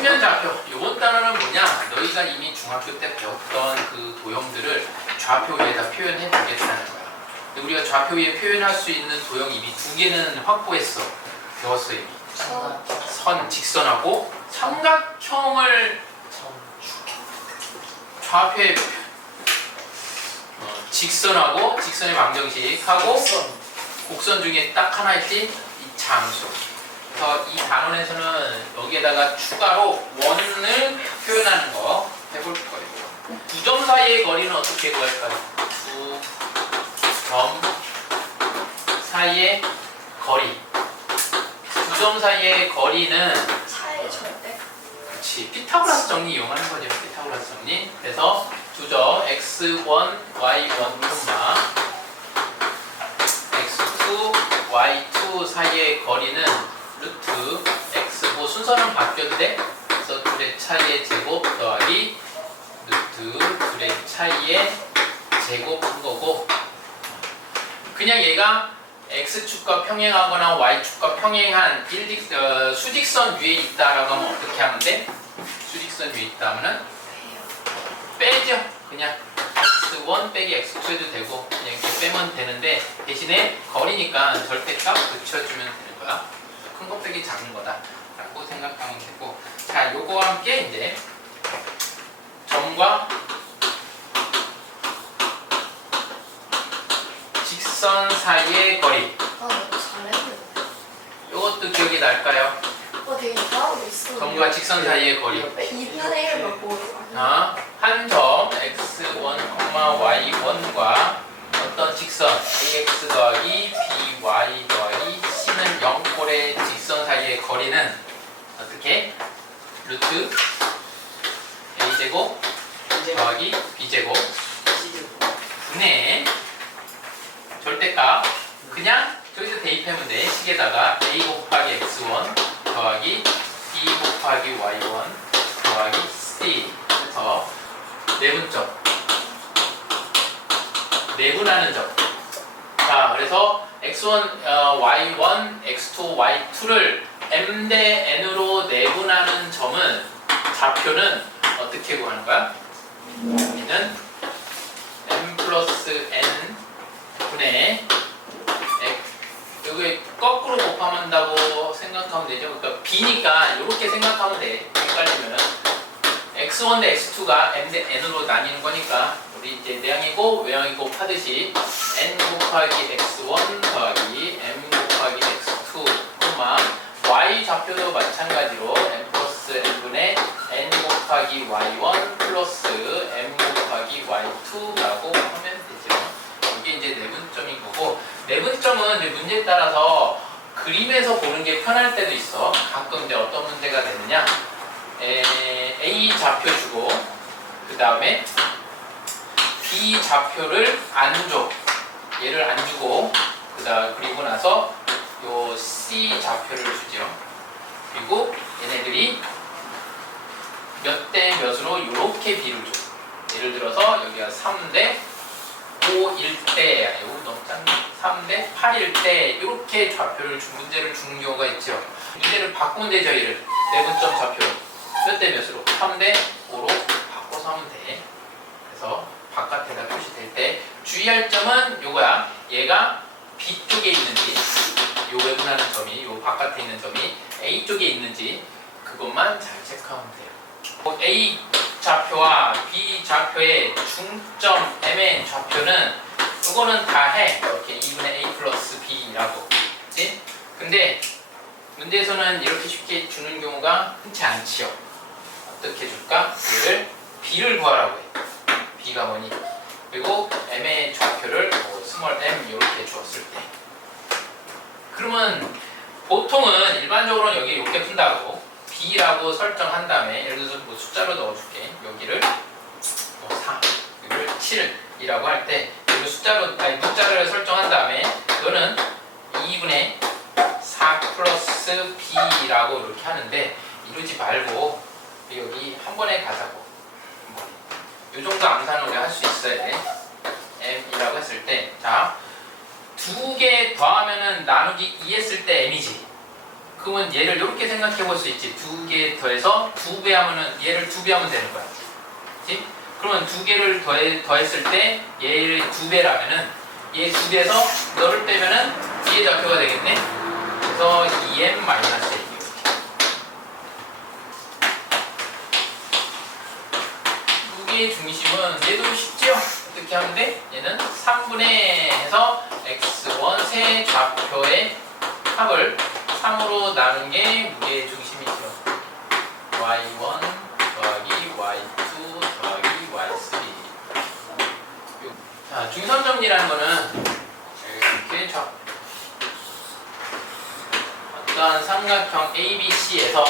평면 좌표. 이번 단어는 뭐냐? 너희가 이미 중학교 때 배웠던 그 도형들을 좌표 위에다 표현해 보겠다는 거야. 근데 우리가 좌표 위에 표현할 수 있는 도형 이미 두 개는 확보했어. 배웠어 이미. 선, 직선하고 삼각형을 좌표에 직선하고 직선의 방정식하고 곡선 중에 딱 하나 있지? 이차함수. 그래서 이 단원에서는 여기에다가 추가로 원을 표현하는 거 해볼 거예요. 두 점 사이의 거리는 어떻게 구할까요? 두 점 사이의 거리. 두 점 사이의 거리는 차의 절대. 그렇지. 피타고라스 정리 이용하는 거죠. 피타고라스 정리. 그래서 두 점 x1, y1, x2, y2 사이의 거리는 루트 x 뭐 순서는 바뀌어도 돼. 그래서 둘의 차이의 제곱 더하기 루트 둘의 차이의 제곱한 거고, 그냥 얘가 x축과 평행하거나 y축과 평행한 수직선 위에 있다라고 하면 어떻게 하면 돼? 수직선 위에 있다 하면은 빼죠. 그냥 x1 빼기 x2 해도 되고 그냥 이렇게 빼면 되는데, 대신에 거리니까 절대값 붙여주면 되는 거야. 큰 거 빼기 작은 거다 라고 생각하면 되고, 자, 요거와 함께 이제 점과 직선 사이의 거리, 아, 너무 잘했는데. 요것도 기억이 날까요? 되게 잘하고 있어. 점과 직선 사이의 거리. 2분의 1 갖고. 한 점 x1, y1과 어떤 직선 ax 더하기 by 더하기 c는 0꼴의 직선 사이의 거리는 어떻게? 루트 a제곱 더하기 b제곱 분의 절대값, 그냥 저기서 대입하면 돼. 식에다가 a 곱하기 x1 더하기 b 곱하기 y1 더하기 c. 그래서 내분점, 내분하는 점. 자, 그래서 x1, y1, x2, y2를 m 대 n으로 내분하는 점은, 좌표는 어떻게 구하는 거야? 여기는 m 플러스 n 분의 여기 거꾸로 곱한다고 생각하면 되죠. 그러니까 b니까 이렇게 생각하면 돼. 헷갈리면은 x1 대 x2가 m 대 n으로 나뉘는 거니까 우리 이제 내항이고 외항이고 하듯이 n 곱하기 x1 더하기 m 곱하기 x2, y 좌표도 마찬가지로 m 플러스 n분의 n 곱하기 y1 플러스 m 곱하기 y2라고 하면 되죠. 이게 이제 내분점인 거고, 내분점은 이제 문제에 따라서 그림에서 보는 게 편할 때도 있어. 가끔 이제 어떤 문제가 되느냐, A 좌표 주고 그 다음에 B 좌표를 안 줘. 얘를 안 주고 그리고 나서 요 C 좌표를 주죠. 그리고 얘네들이 몇 대 몇으로 이렇게 B를 줘. 예를 들어서 여기가 3대 5일 때, 아니고 너무 짠데 3대 8일 때 이렇게 좌표를 문제를 주는 경우가 있죠. 문제를 바꾸면 되죠. 얘를 내분점 좌표로 몇 대 몇으로 3대 5로 바꿔서 하면 돼. 그래서 바깥에다 표시될 때 주의할 점은 요거야. 얘가 B 쪽에 있는지, 요 외분하는 점이 요 바깥에 있는 점이 A 쪽에 있는지 그것만 잘 체크하면 돼요. A 좌표와 B 좌표의 중점 M의 좌표는 이거는 다 해. 이렇게 2분의 A 플러스 B라고. 그치? 근데 문제에서는 이렇게 쉽게 주는 경우가 흔치 않지요. 어떻게 줄까? 얘를 B를 구하라고 해. B가 뭐니? 그리고 M의 좌표를 스몰 m 이렇게 주었을 때, 그러면 보통은 일반적으로는 여기 이렇게 푼다고 B라고 설정한 다음에, 예를 들어서 뭐 숫자로 넣어줄게. 여기를 4, 여기를 7이라고 할 때 여기 숫자로, 문자를 설정한 다음에 이거는 2분의 4 플러스 B라고 이렇게 하는데, 이러지 말고 여기 한 번에 가자고. 이 정도 암산을 우리가 할 수 있어야 돼. m이라고 했을 때, 자, 두 개 더하면은 나누기 2 했을 때 m이지. 그러면 얘를 이렇게 생각해 볼 수 있지. 2개 더해서 2배 하면은 얘를 2배 하면 되는 거야. 그치? 그러면 2개를 더했을 때 얘를 2배라면은 얘 2배에서 너를 빼면은 뒤에 좌표가 되겠네. 그래서 2m 마이너스 1 이렇게. 무게의 중심은 얘도 쉽죠? 어떻게 하면 돼? 얘는 3분의 해서 x1 세 좌표의 합을 3으로 나눈 게 무게의 중심이죠. y1 더하기 y2 더하기 y3. 자, 중선 정리라는 거는 이렇게 어떠한 삼각형 ABC에서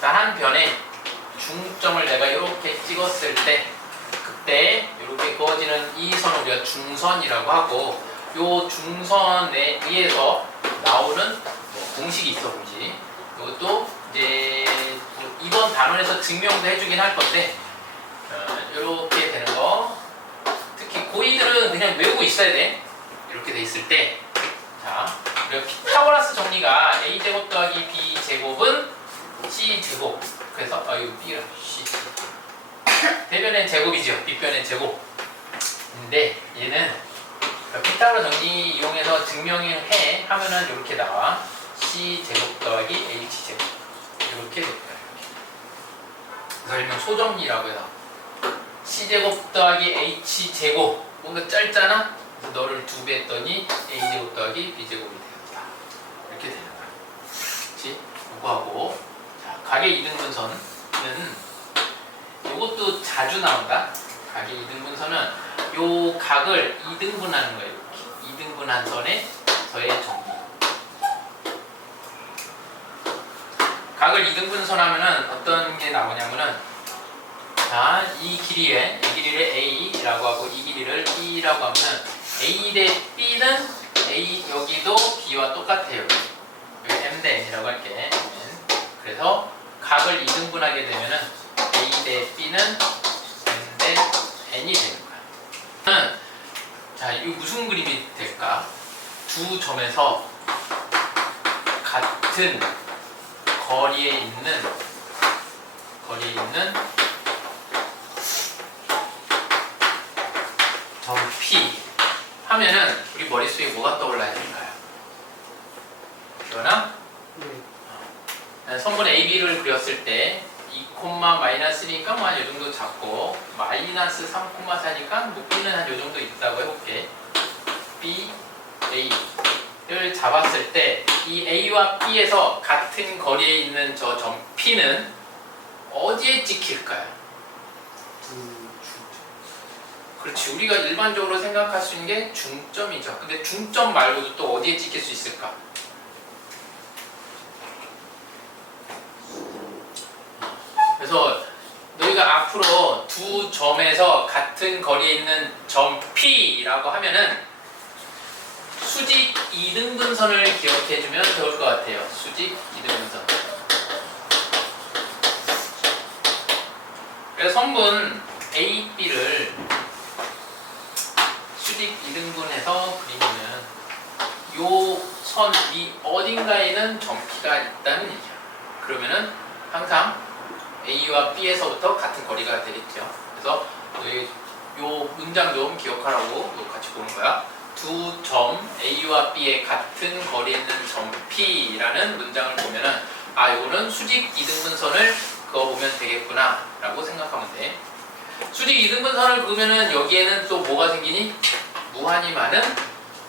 한 변에 중점을 내가 이렇게 찍었을 때 그때 이렇게 그어지는 이 선을 우리가 중선이라고 하고 요 중선에 의해서 나오는 공식이 있어 공식. 이것도 이제 이번 단원에서 증명도 해주긴 할 건데 이렇게 되는 거 특히 고2들은 그냥 외우고 있어야 돼. 이렇게 돼 있을 때 자, 우리가 피타고라스 정리가 a제곱 더하기 b제곱은 c제곱. 그래서 이거 b가 c 대변의 제곱이죠. 빗변의 제곱. 근데 얘는 피타고라 정리 이용해서 증명해 하면은 이렇게 나와. c제곱 더하기 h제곱 이렇게 될 거야. 그래서 일명 소정리라고 해서 c제곱 더하기 h제곱 뭔가 짧잖아? 그래서 너를 2배 했더니 a제곱 더하기 b제곱이 되었다. 이렇게 되는 거야. 그치? 요거하고 자, 각의 이등분선은 요것도 자주 나온다. 각의 이등분선은 요 각을 이등분하는 거예요. 이렇게 이등분한 선에서의 정리. 각을 이등분선 하면은 어떤 게 나오냐면은 자, 이 길이를 A라고 하고 이 길이를 B라고 하면은 A 대 B는 A 여기도 B와 똑같아요. 여기 M 대 N이라고 할게. 그래서 각을 이등분하게 되면은 A 대 B는 M 대 N이 되는 거야. 자, 이거 무슨 그림이 될까? 두 점에서 같은 거리에 있는 점 P 하면은 우리 머릿속에 뭐가 떠올라야 될까요? 기억나? 네. 선분 AB를 그렸을 때 2,-1이니까 뭐 한 요 정도 잡고 마이너스 3,4니까 높이는 한 요 정도 있다고 해볼게. B, A를 잡았을 때 이 A와 B에서 같은 거리에 있는 저 점 P는 어디에 찍힐까요? 그렇지. 우리가 일반적으로 생각할 수 있는 게 중점이죠. 근데 중점 말고도 또 어디에 찍힐 수 있을까? 그래서 너희가 앞으로 두 점에서 같은 거리에 있는 점 P라고 하면은 수직 이등분선을 기억해주면 좋을 것 같아요. 수직 이등분선. 그래서 성분 A, B를 수직 이등분해서 그리면 요 선 위 어딘가에는 점 P가 있다는 얘기야. 그러면은 항상 A와 B에서부터 같은 거리가 되겠죠. 그래서 요 문장 좀 기억하라고 같이 보는 거야. 두 점 A와 B의 같은 거리에 있는 점 P라는 문장을 보면은 요거는 수직 이등분선을 그어보면 되겠구나 라고 생각하면 돼. 수직 이등분선을 그으면은 여기에는 또 뭐가 생기니? 무한히 많은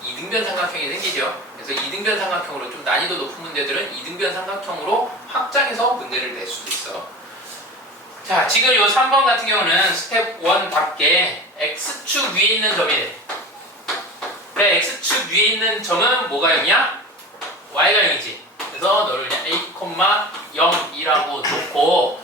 이등변 삼각형이 생기죠. 그래서 이등변 삼각형으로 좀 난이도 높은 문제들은 이등변 삼각형으로 확장해서 문제를 낼 수도 있어. 자, 지금 요 3번 같은 경우는 스텝 1답게 X축 위에 있는 점이래. 그래, X축 위에 있는 점은 뭐가 0이야? Y가 0이지. 그래서 너를 그냥 A, 0이라고 놓고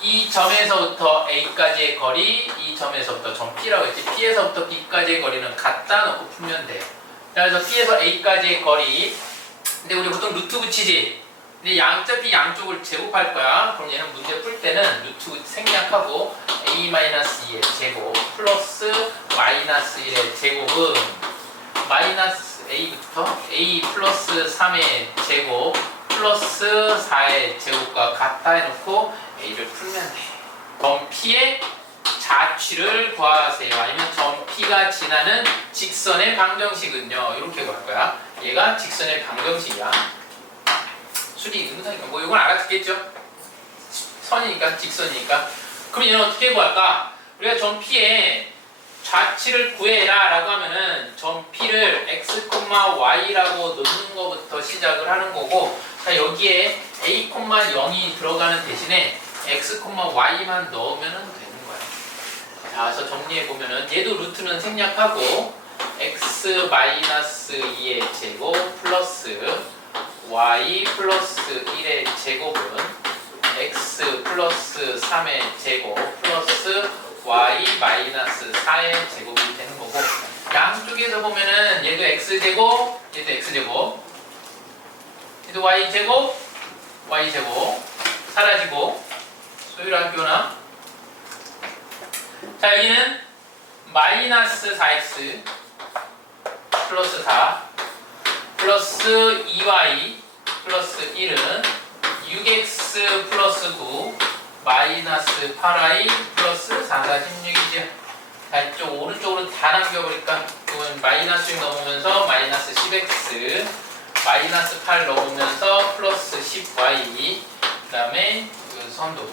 이 점에서부터 A까지의 거리, 이 점에서부터 점 P라고 했지. P에서부터 B까지의 거리는 갖다 놓고 풀면 돼. 그래서 P에서 A까지의 거리. 근데 우리 보통 루트 붙이지. 근데 어차피 양쪽을 제곱할 거야. 그럼 얘는 문제 풀 때는 루트 생략하고 A-2의 제곱 플러스 마이너스 1의 제곱은 마이너스 a부터 a 플러스 3의 제곱 플러스 4의 제곱과 같다 해놓고 a를 풀면 돼. 점 P의 자취를 구하세요. 아니면 점 P가 지나는 직선의 방정식은요. 이렇게 구할 거야. 얘가 직선의 방정식이야. 수리 음성이니까 뭐 이건 알아듣겠죠? 선이니까 직선이니까. 그럼 얘는 어떻게 구할까? 우리가 점 P의 좌치를 구해라 라고 하면은 점 P를 x, y라고 놓는 것부터 시작을 하는 거고, 자 여기에 a, 0이 들어가는 대신에 x, y만 넣으면 되는 거야. 자 그래서 정리해보면은 얘도 루트는 생략하고 x-2의 제곱 플러스 y 플러스 1의 제곱은 x 플러스 3의 제곱 플러스 y 마이너스 4의 제곱이 되는 거고, 양쪽에서 보면은 얘도 x제곱, 얘도 x제곱, 얘도 y제곱, y제곱 사라지고 소유랑 교나. 자 여기는 마이너스 4x 플러스 4 플러스 2y 플러스 1은 6x 플러스 9 마이너스 8y 플러스 4, 16이죠. 자, 이쪽 오른쪽으로 다 남겨버릴까? 이건 마이너스 6 넘으면서 마이너스 10x 마이너스 8 넘으면서 플러스 10y 그 다음에 선도,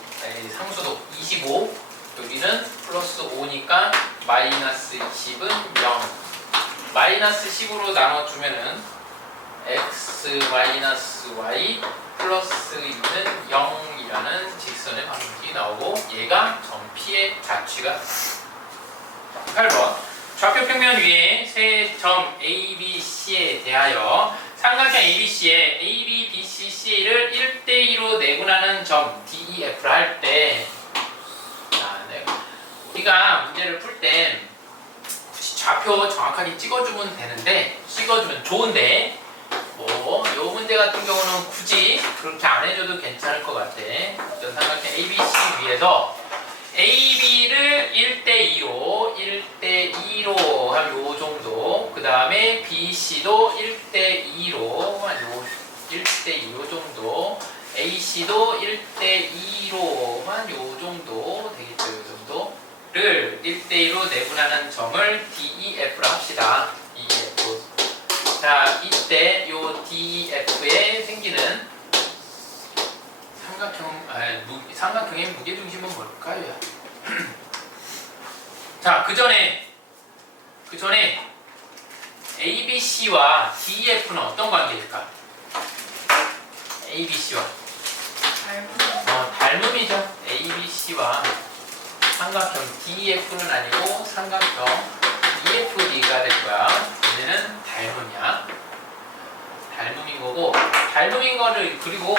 상수도 25 여기는 플러스 5니까 마이너스 20은 0 마이너스 10으로 나눠주면은 x 마이너스 y 플러스 2는 0이라는 직선의 방정식이 나오고, 얘가 점 P의 자취가 8번 좌표 평면 위에 세 점 A, B, C에 대하여 삼각형 ABC에 A, B, B, C, C를 1대2로 내분하는 점 D, E, F를 할 때, 우리가 문제를 풀 때 좌표 정확하게 찍어주면 되는데, 찍어주면 좋은데 뭐 요 문제 같은 경우는 굳이 그렇게 안 해줘도 괜찮을 것 같아. 어떤 삼각형 ABC 위에서 AB를 1대2로 한 요 정도, 그 다음에 BC도 1대2로 한 요 1대2 요 정도, AC도 1대2로 한 요 정도 되겠죠. 요 정도를 1대2로 내분하는 점을 DEF로 합시다. DEF. 자, 이때 요 DEF에 생기는 삼각형의 무게중심은 뭘까요? 자, 그 전에 ABC와 DEF는 어떤 관계일까? ABC와 닮음이죠. ABC와 삼각형 DEF는 아니고 삼각형 EFD가 될 거야. 얘는 닮음이야. 닮음인 거고, 닮음인 거를, 그리고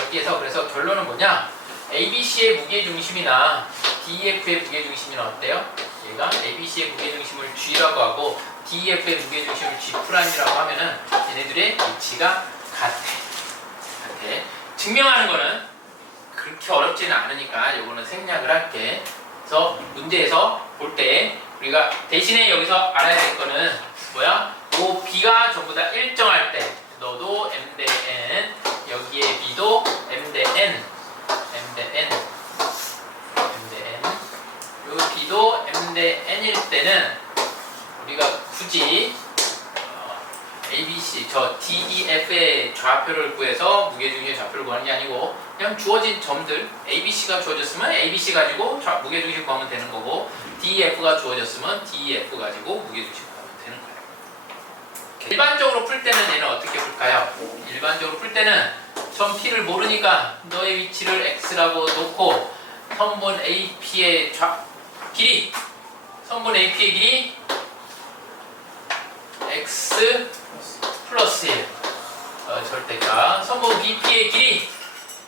여기에서 그래서 결론은 뭐냐? ABC의 무게중심이나 DEF의 무게중심은 어때요? 얘가 ABC의 무게중심을 G라고 하고 DEF의 무게중심을 G'이라고 하면은 얘네들의 위치가 같아. 증명하는 거는 그렇게 어렵지는 않으니까 요거는 생략을 할게. 그래서 문제에서 볼 때 우리가 대신에 여기서 알아야 될 거는 뭐야? 요 B가 전부 다 일정할 때 너도 M 대 N, 여기에 B도 M 대 N, 요 B도 M 대 N일 때는 우리가 굳이 ABC, 저 DEF의 좌표를 구해서 무게중심의 좌표를 구하는 게 아니고, 그냥 주어진 점들, ABC가 주어졌으면 ABC 가지고 무게중심 구하면 되는 거고, DEF가 주어졌으면 DEF 가지고 무게중심 구하면 되는 거예요. 일반적으로 풀 때는 얘는 어떻게 풀까요? 일반적으로 풀 때는 점 P를 모르니까 너의 위치를 X라고 놓고 선분 AP의 길이, 선분 AP의 길이 X 플러스 1 절대값, 선분 BP의 길이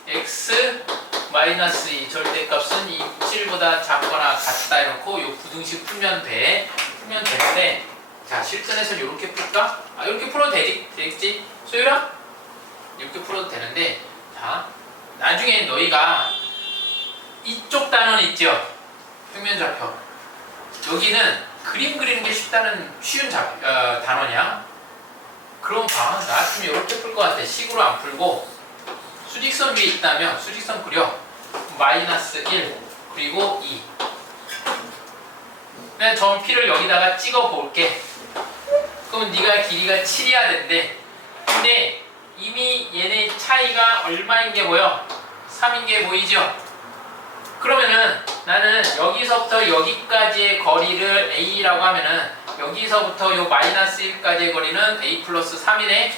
X 마이너스 2 절대값은 이 7보다 작거나 같다 해놓고 요 부등식 풀면 되는데, 자 실전에서 이렇게 풀까? 이렇게 풀어도 되겠지? 소율아? 이렇게 풀어도 되는데, 자 나중에 너희가 이쪽 단원 있죠? 평면 좌표. 여기는 그림 그리는 게 쉬운 단원이야. 그럼 봐. 나왔으면 이렇게 풀 것 같아. 식으로 안 풀고 수직선 위에 있다면 수직선 그려. 마이너스 1 그리고 2. 내가 점 P를 여기다가 찍어 볼게. 그럼 네가 길이가 7이야 된대. 근데 이미 얘네 차이가 얼마인 게 보여? 3인 게 보이죠? 그러면은 나는 여기서부터 여기까지의 거리를 A라고 하면은 여기서부터 요 마이너스 1까지의 거리는 A 플러스 3이네.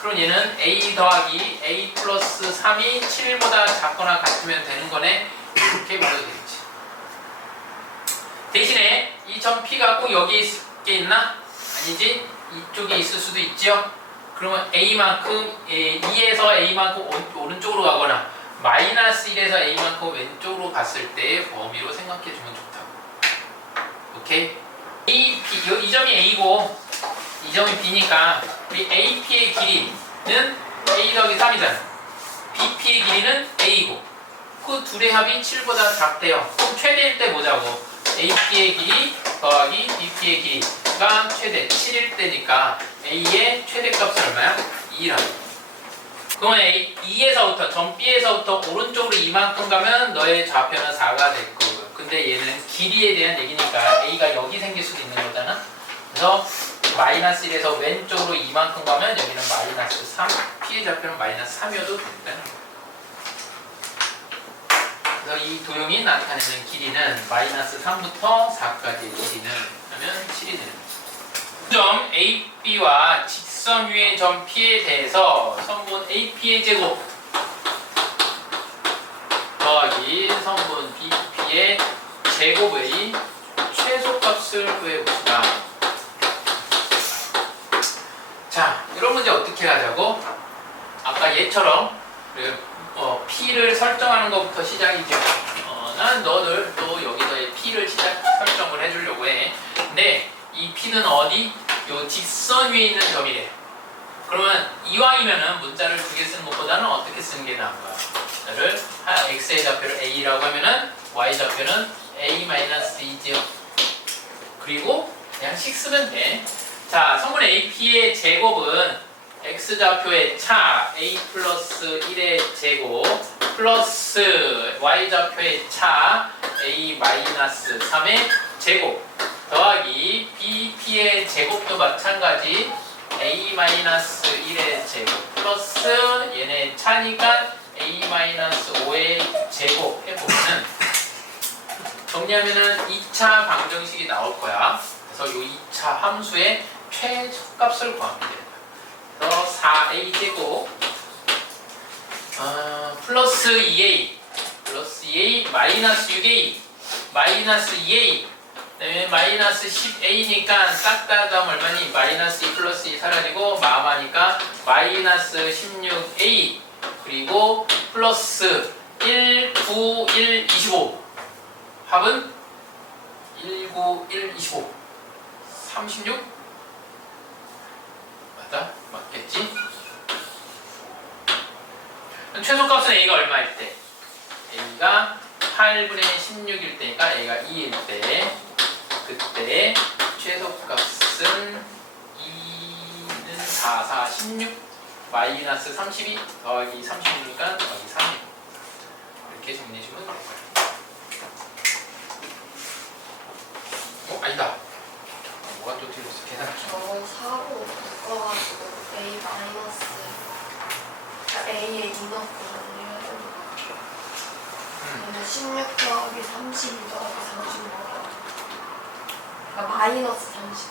그럼 얘는 A 더하기 A 플러스 3이 7보다 작거나 같으면 되는 거네. 이렇게 말해도 되겠지. 대신에 이 점 P가 꼭 여기 있을 게 있나? 아니지? 이쪽에 있을 수도 있죠? 그러면 A만큼 2에서 A만큼 오른쪽으로 가거나 마이너스 1에서 A만큼 왼쪽으로 갔을 때의 범위로 생각해주면 좋다고. 오케이? A, P, 이 점이 A고 이 점이 B니까 우리 AP의 길이는 A 더하기 3이잖아. BP의 길이는 A고 그 둘의 합이 7보다 작대요. 그럼 최대일 때 보자고. AP의 길이 더하기 BP의 길이가 최대 7일 때니까 A의 최대값은 얼마야? 2라고. 그러면 E에서부터 점 B에서부터 오른쪽으로 이만큼 가면 너의 좌표는 4가 될 거고. 근데 얘는 길이에 대한 얘기니까 A가 여기 생길 수도 있는 거잖아. 그래서 마이너스 1에서 왼쪽으로 이만큼 가면 여기는 마이너스 3, P의 좌표는 마이너스 3이어도 된다는 거야. 그래서 이 도형이 나타내는 길이는 마이너스 3부터 4까지의 길이는 하면 7이 되는 거죠. 점 AB와 직선 위의 점 P에 대해서 선분 AP의 제곱 더하기 선분 BP의 제곱의 최소값을 구해봅시다. 자, 이런 문제 어떻게 하자고? 아까 얘처럼 P를 설정하는 것부터 시작이죠. 난 너를 또 여기서 P를 설정을 해주려고 해. 근데 이 P는 어디? 요 직선 위에 있는 점이래. 그러면 이왕이면은 문자를 두 개 쓰는 것보다는 어떻게 쓰는 게 나은 거야? 를 X의 좌표를 A라고 하면은 Y 좌표는 A-2죠. 그리고 그냥 식 쓰면 돼. 자, 성분 AP의 제곱은 X좌표의 차 A 플러스 1의 제곱 플러스 Y좌표의 차 A 마이너스 3의 제곱 더하기 BP의 제곱도 마찬가지 A 마이너스 1의 제곱 플러스 얘네 차니까 A 마이너스 5의 제곱 해보면은 정리하면은 2차 방정식이 나올 거야. 그래서 이 2차 함수의 최소값을 구하면 됩니다. 그래서 4A 제곱 플러스 2A 플러스 2A 마이너스 6A 마이너스 2A 그다음에 마이너스 10A니까 싹 다 더하면 얼마니? 마이너스 2 플러스 2 사라지고 마하니까 마이너스 16A 그리고 플러스 1, 9, 1, 25 합은 1, 9, 1, 25 36? 맞다? 맞겠지? 최소값은 A가 얼마일 때? A가 8분의 16일 때니까 A가 2일 때 그때 최소값은 2는 4, 4, 16 마이너스 32 더하기 36이니까 더하기 3 이렇게 정리해주면 될 거예요. 아니다. 뭐가 또 틀렸어? 계산할 수 저건 4로 바꿔가지고 A 마이너스 A에 2 넣었거든요. 그러면 16 더하기 30 더하기 36 그러니까 마이너스 30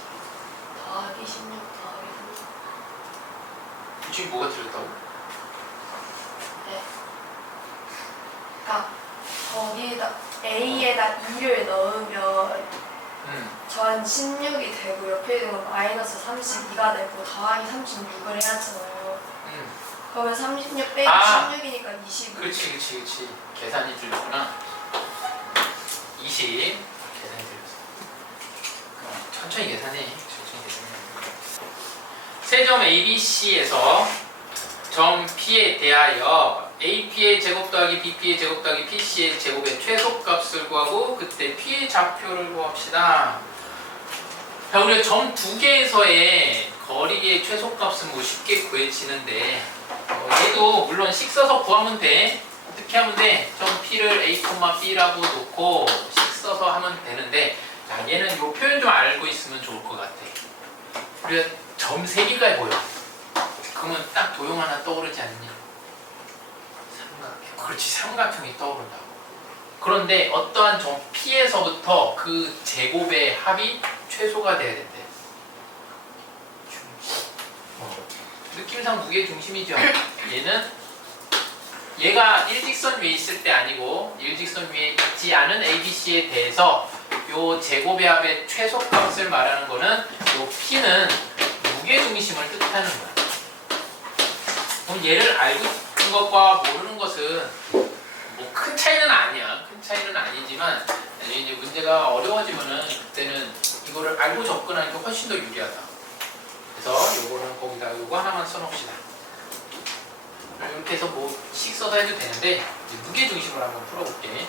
더하기 16 더하기 30 지금 뭐가 틀렸다고? 네. 그러니까 거기다 A에다 2를 넣으면 전 16이 되고 옆에 있는 건 마이너스 32가 되고 더하기 36을 해야 하잖아요. 그러면 36 빼기 16이니까 20. 그렇지. 계산이 틀렸구나. 20 계산이 틀렸어. 천천히 계산해. 세 점 ABC에서 점 P에 대하여 AP의 제곱 더하기 BP의 제곱 더하기 PC의 제곱의 최소값을 구하고 그때 P의 좌표를 구합시다. 자, 우리가 점 두 개에서의 거리의 최소값은 뭐 쉽게 구해지는데 얘도 물론 식 써서 구하면 돼. 어떻게 하면 돼? 점 P를 A, B라고 놓고 식 써서 하면 되는데 자, 얘는 요 표현 좀 알고 있으면 좋을 것 같아. 우리가 점 3개가 보여. 그러면 딱 도형 하나 떠오르지 않냐? 삼각형. 그렇지, 삼각형이 떠오른다고. 그런데 어떠한 점 P에서부터 그 제곱의 합이 최소가 돼야 된대. 느낌상 무게 중심이죠. 얘가 일직선 위에 있을 때 아니고 일직선 위에 있지 않은 ABC에 대해서 요 제곱의 합의 최소값을 말하는 거는 요 P는 무게 중심을 뜻하는 거야. 그럼 얘를 알고 있는 것과 모르는 것은 뭐 큰 차이는 아니야. 큰 차이는 아니지만 이제 문제가 어려워지면은 그때는 이거를 알고 접근하는 게 훨씬 더 유리하다. 그래서 요거는 거기다 요거 하나만 써놓읍시다. 이렇게 해서 뭐 식 써서 해도 되는데 이제 무게중심을 한번 풀어볼게.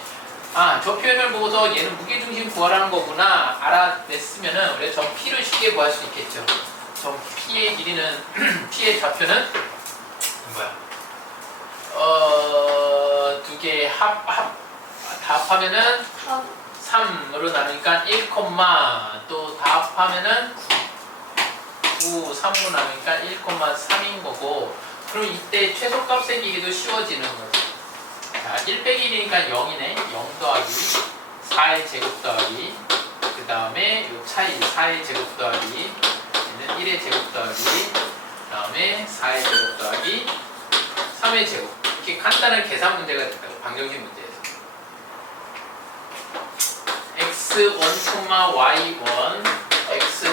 아, 저 표현을 보고서 얘는 무게중심 구하라는 거구나 알아냈으면은 우리가 점 P를 쉽게 구할 수 있겠죠. 점 P의 길이는 P의 좌표는 뭐야? 두 개 다 합하면은 3으로 나누니까 1, 또 다 합하면은 9, 3으로 나누니까 1,3인 거고, 그럼 이때 최소값의 길이도 쉬워지는 거지. 자, 1 빼기 1이니까 0이네. 0 더하기 4의 제곱 더하기, 그 다음에 요 차이 4의 제곱 더하기, 얘는 1의 제곱 더하기, 그 다음에 4의 제곱 더하기 3의 제곱. 이렇게 간단한 계산 문제가 된다고, 방정식 문제에서. x1, y1, x2,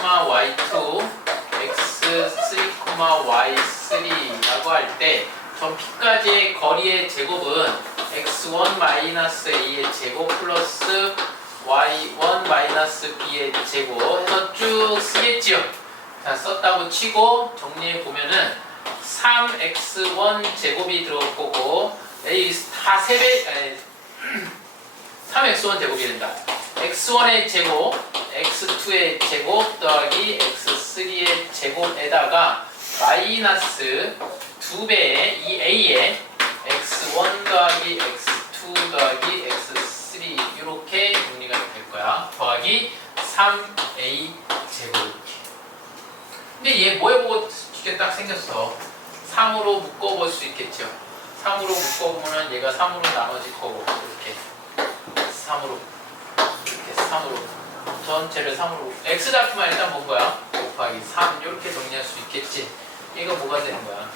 y2, x3, y3라고 할 때 점 P까지의 거리의 제곱은 x1-a의 제곱 플러스 y1-b의 제곱 해서 쭉 쓰겠지요. 자, 썼다고 치고 정리해 보면은 3x1 제곱이 들어올 거고, 다 3배 3x1 제곱이 된다. x1의 제곱, x2의 제곱 더하기 x3의 제곱에다가 마이너스 2배의 이 a에 x1 더하기 x2 더하기 x3 이렇게 정리가 될 거야. 더하기 3a 제곱 이렇게. 근데 얘 뭐 해보고 이렇게 딱 생겼어. 3으로 묶어볼 수 있겠죠. 3으로 묶어보면 얘가 3으로 나눠질 거고, 이렇게 3으로 이렇게 3으로 전체를 3으로 x 잡기만 일단 본 거야. 곱하기 3 이렇게 정리할 수 있겠지. 얘가 뭐가 되는 거야?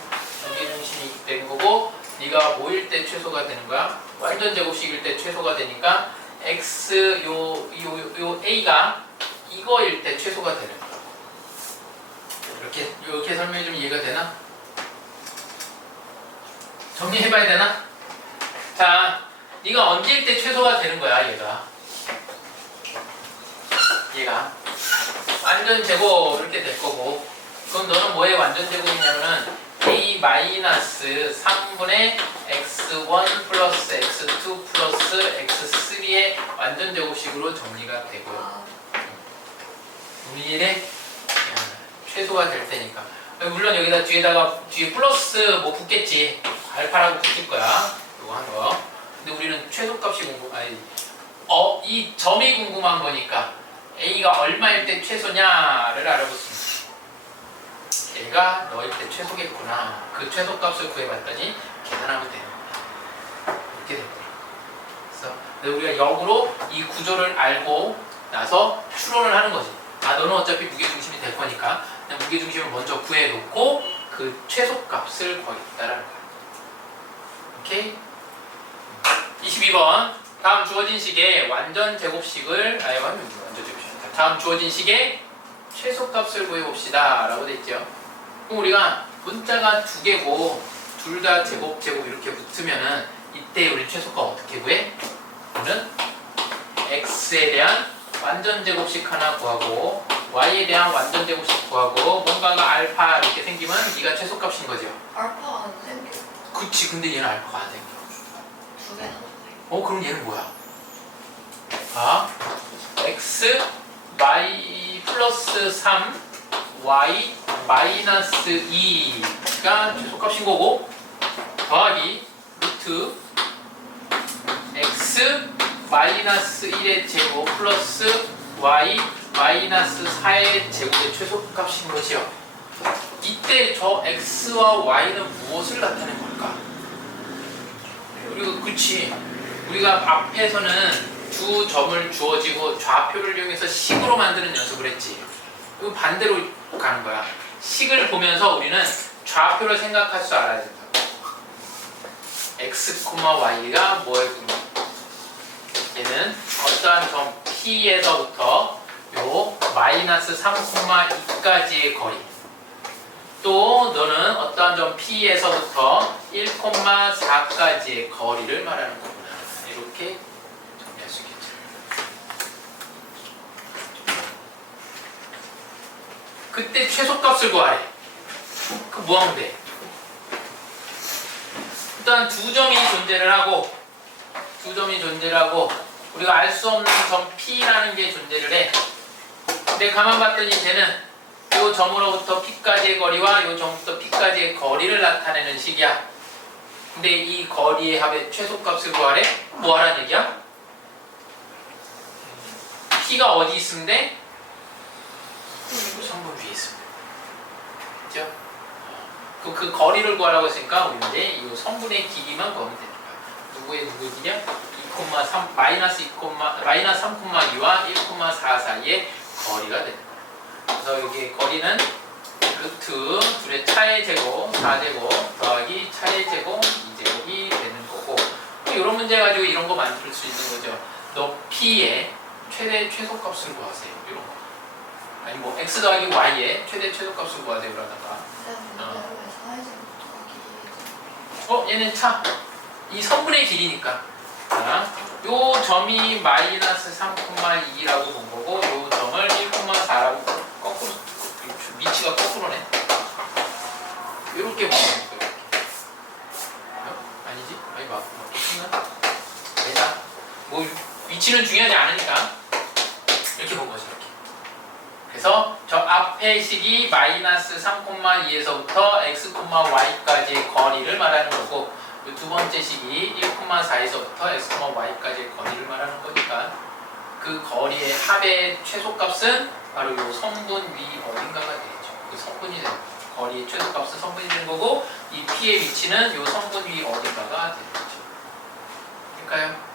무게중심이 되는 거고, 네가 뭐일 때 최소가 되는 거야? 완전 제곱식일 때 최소가 되니까 x 요 a가 이거일 때 최소가 되는 거야. 이렇게 설명이 좀 이해가 되나? 정리해봐야 되나? 자, 네가 언제일 때 최소가 되는 거야, 얘가 완전 제곱 이렇게 될 거고, 그럼 너는 뭐에 완전 제곱이냐면은 a 마이너스 3분의 x1 플러스 x2 플러스 x3의 완전 제곱식으로 정리가 되고요. 우리의 최소가 될 테니까. 물론 여기다 뒤에 플러스 뭐 붙겠지. 알파라고 붙일 거야. 이거 한 거. 근데 우리는 최소값이 이 점이 궁금한 거니까 a가 얼마일 때 최소냐를 알아보습니다. 얘가 너일 때 최소겠구나. 그 최소값을 구해봤더니 계산하면 되는 거야. 이렇게 됩니다. 그래서 우리가 역으로 이 구조를 알고 나서 추론을 하는 거지. 아, 너는 어차피 무게중심이 될 거니까 그냥 무게중심을 먼저 구해놓고 그 최소값을 구하겠다라는 거야. 오케이? 22번. 다음 주어진 식의 완전 제곱식을 다음 주어진 식의 최소값을 구해봅시다 라고 돼 있죠. 그럼 우리가 문자가 두 개고 둘 다 제곱 이렇게 붙으면은 이때 우리 최소값 어떻게 구해? 우리는 x에 대한 완전 제곱식 하나 구하고 y에 대한 완전 제곱식 구하고 뭔가가 알파 이렇게 생기면 네가 최소값인 거죠. 알파가 안 생겨. 그치, 근데 얘는 알파가 안 생겨. 두 개나. 그럼 얘는 뭐야? x y 플러스 3 y 마이너스 2가 최소값인 거고 더하기 루트 x 마이너스 1의 제곱 플러스 y 마이너스 4의 제곱의 최소값인 거지요. 이때 저 x와 y는 무엇을 나타낸 걸까? 그리고 그치 우리가 앞에서는 두 점을 주어지고 좌표를 이용해서 식으로 만드는 연습을 했지. 이거 반대로 가는 거야. 식을 보면서 우리는 좌표를 생각할 줄 알아야 된다. x, y가 뭐였군요. 얘는 어떠한 점 P에서부터 요 마이너스 3,2까지의 거리 또 너는 어떠한 점 P에서부터 1,4까지의 거리를 말하는 거구나. 이렇게 정리할 수 있겠죠. 그때 최소값을 구하래. 그 뭐하면 돼? 일단 두 점이 존재를 하고 우리가 알 수 없는 점 P라는 게 존재를 해. 근데 가만 봤더니 쟤는 이 점으로부터 P까지의 거리와 이 점부터 P까지의 거리를 나타내는 식이야. 근데 이 거리의 합의 최소값을 구하래? 뭐 하라는 얘기야? P가 어디 있으면 돼? 성분 위에 있으면 돼. 그죠? 그 거리를 구하라고 했으니까 우리 이제 이 성분의 길이만 구하면 되는 거야. 누구의 길이냐? 2,3 마이너스 3,2와 1,4 사이의 거리가 되는 거야. 그래서 여기 거리는 루트 둘의 차의 제곱 4제곱 더하기 차의 제곱 2제곱이 되는 거고 이런 문제 가지고 이런 거 만들 수 있는 거죠. 높이의 최소값을 구하세요. 이런 거. 아니 뭐 x 더하기 y의 최소값을 구하세요. 그러다가 얘는 차. 이 성분의 길이니까. 자, 요 점이 마이너스 3,2라고 본 거고 요 점을 1,4라고 거꾸로 위치가 거꾸로네. 이렇게 보면 돼요. 아니지? 아니 맞구나. 내다. 뭐 위치는 중요하지 않으니까 이렇게 본 거죠. 이렇게. 그래서 저 앞에 식이 마이너스 3,2에서부터 x, y까지의 거리를 말하는 거고 그 두 번째 식이 1,4에서부터 x, y까지의 거리를 말하는 거니까 그 거리의 합의 최소값은 바로 이 성분 위 어딘가가 되겠죠. 그 성분이 되는 거죠. 거리의 최소값은 성분이 되는 거고 이 P의 위치는 이 성분 위 어딘가가 되는 거죠. 그러니까요.